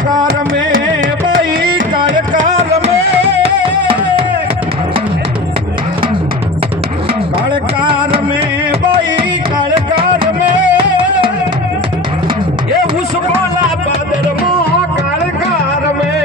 कालकार में भाई कालकार में कालकार में भाई कालकार में ये उस बोला बदर मो कालकार में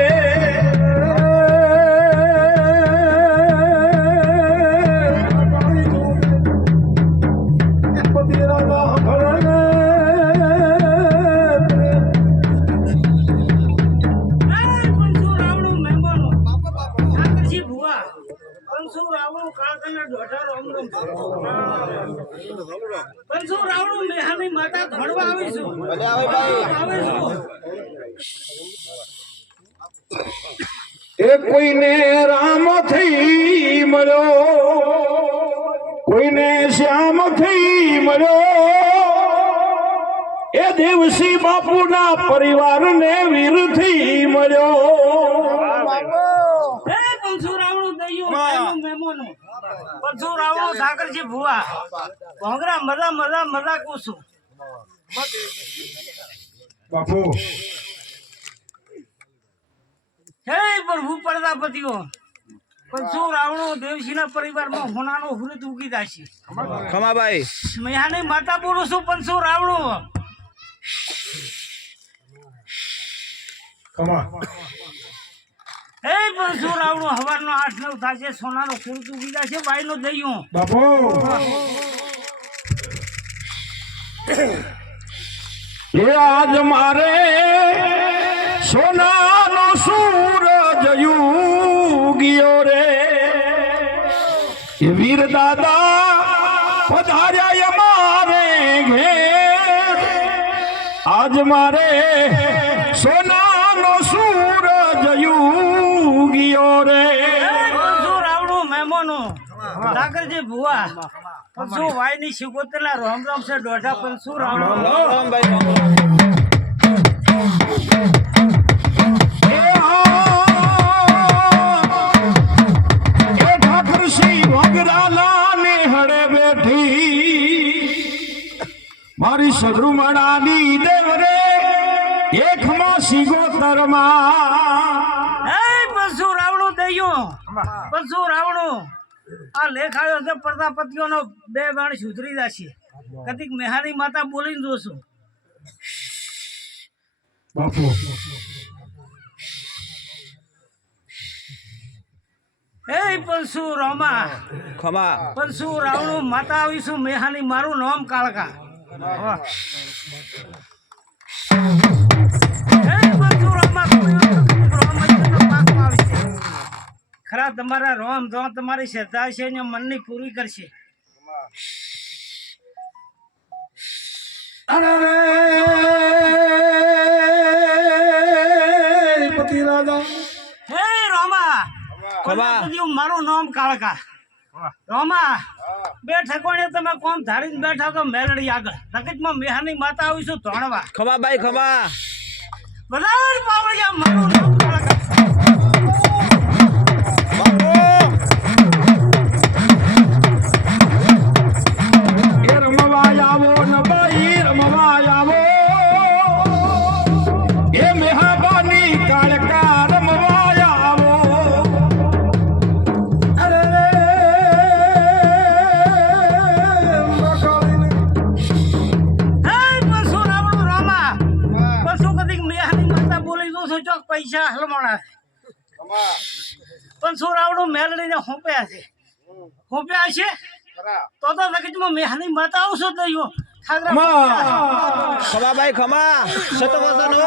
કોઈને રામ થઈ મળ્યો કોઈને શ્યામ થઈ મળ્યો એ દેવસી બાપુના પરિવારને વીર થી મળ્યો સાગરજી ભુવા ભોંગરા મજા મજા મજા કુસું બાપુ હે પ્રભુ પ્રજાપતિઓ પંચો રાવણો દેવસીના પરિવારમાં હોનાનો હુરત ઉગી જાશે ખમાભાઈ મૈયાની માતા બોલું છું પંચો રાવણો હે પંચો રાવણો હવારનો 8-9 થાશે સોનાનો હુરત ઉગી જાશે બાઈનો દઈયો બાપુ એ આજ મારે સોનાનો સૂરજ યુગ્યો રે એ વીર દાદા પધાર્યા અમારે ઘેર આજ મારે સોનાનો સૂરજ યુગ્યો રે રાવણો મહેમાનો સાગરજી ભુવા પંચો વાયની શિકોતરના રામ રામ છે દોઢા પંચો રાવણો રામ ભાઈ મારી સદરુમણાની દેવરે એકમાં સિગોતરમાં હે પંચો રાવણો દઈયો પંચો રાવણો આ લેખ આવ્યો છે પ્રજાપતિઓનો 2 બાણ સુધરી જશે કદીક મેહાની માતા બોલીને જોશું બાપુ હે પંચો રામા ખમા પંચો રાવણો માતા આવીશું મેહાની મારું નામ કાળકા ખરા તમારા રોમ જો તમારી શ્રદ્ધા છે ને મનની પૂરી કરશે હે રોમા મારું નામ કાળકા રોમા બે ઠકોણે તમે કોમ ધારીને બેઠા તો મેલડી આગળ તકીતમાં મેહાની માતા આવીશું ધોણવા ખમા ભાઈ ખમા બધા પાવળિયા મારું નામ કાળકા પૈસા હલમણા પણ સોરાવડો મેલડીને હોપ્યા છે તો લગીજમાં મેહાની માતા આવશો દઈયો ખમા ભાઈ ખમા સતો વસનો